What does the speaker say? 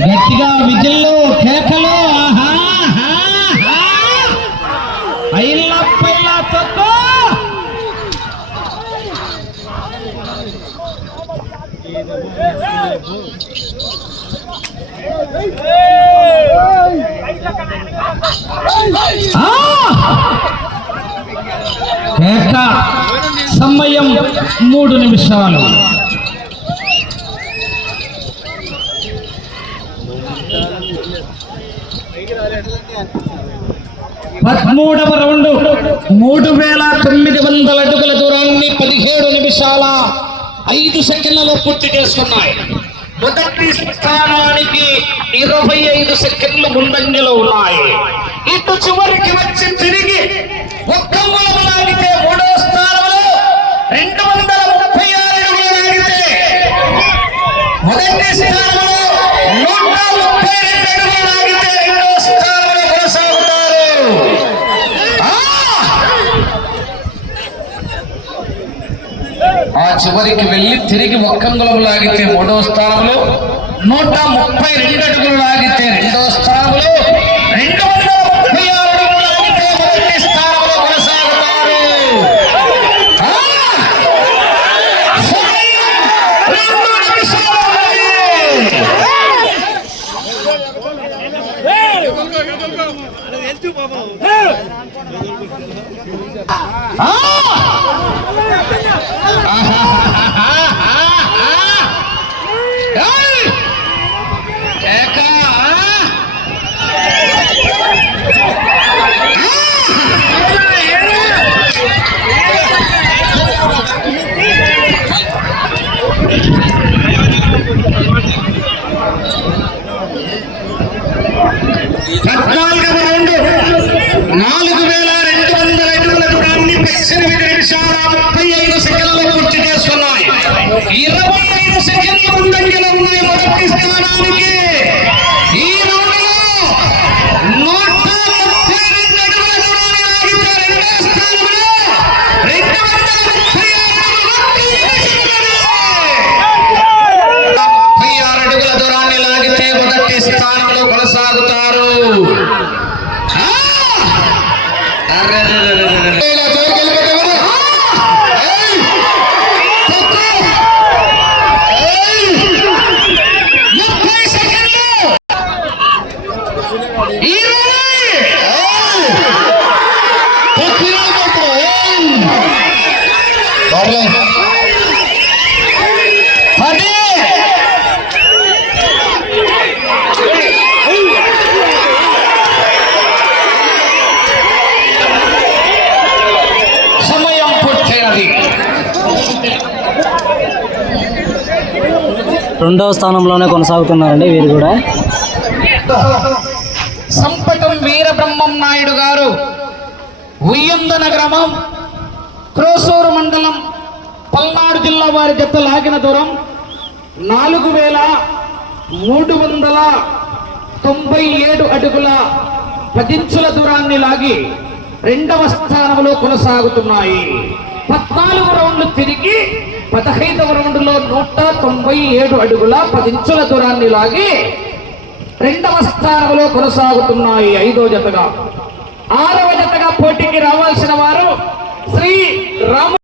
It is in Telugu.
గట్టిగా విజిల్లు సమయం మూడు నిమిషాలు. పదమూడవ రౌండ్ మూడు వేల తొమ్మిది వందల అడుగుల దూరాన్ని పదిహేడు నిమిషాల ఐదు సెకండ్లలో పూర్తి చేసుకున్నాయి. మొదటి స్థానానికి ఇరవై ఐదు సెకండ్లు ముందంజలో ఉన్నాయి. ఇటు చివరికి వచ్చి తిరిగి ఒక్క మూలములాగితే మూడో స్థానంలో రెండు వందల ముప్పై ఆరు అడుగులు మొదటి స్థానంలో నూట ముప్పై రెండు అడుగులు లాగితే రెండో స్థానంలో కొనసాగుతారు ఆ! ఆ చివరికి వెళ్ళి తిరిగి ఒక్కంగులం లాగితే మూడో స్థానంలో నూట ముప్పై రెండు అడుగులు లాగితే రెండో స్థానంలో రెండు వందల ముప్పై ఆరు అడుగులు లాగితే మొదటి స్థానంలో కొనసాగుతారు ఆ! నాలుగు వేల రెండు వందల అడుగుల దూరాన్ని పద్దెనిమిది Problem. రెండవ స్థానంలోనే కొనసాగుతున్నారండి వీరు కూడా. సంపటం వీరబ్రహ్మం నాయుడు గారు ఉయ్యందన గ్రామం క్రోసూరు మండలం పల్నాడు జిల్లా వారి జత లాగిన దూరం నాలుగు వేల మూడు వందల తొంభై ఏడు అడుగుల పదించుల దూరాన్ని లాగి రెండవ స్థానంలో కొనసాగుతున్నాయి. పద్నాలుగు రౌండ్లు తిరిగి పదహైదవ రౌండ్లో నూట తొంభై ఏడు అడుగుల పదించుల దూరాన్ని లాగి రెండవ స్థానంలో కొనసాగుతున్నాయి ఐదో జతగా. ఆరవ జతగా పోటీకి రావాల్సిన వారు శ్రీ రాము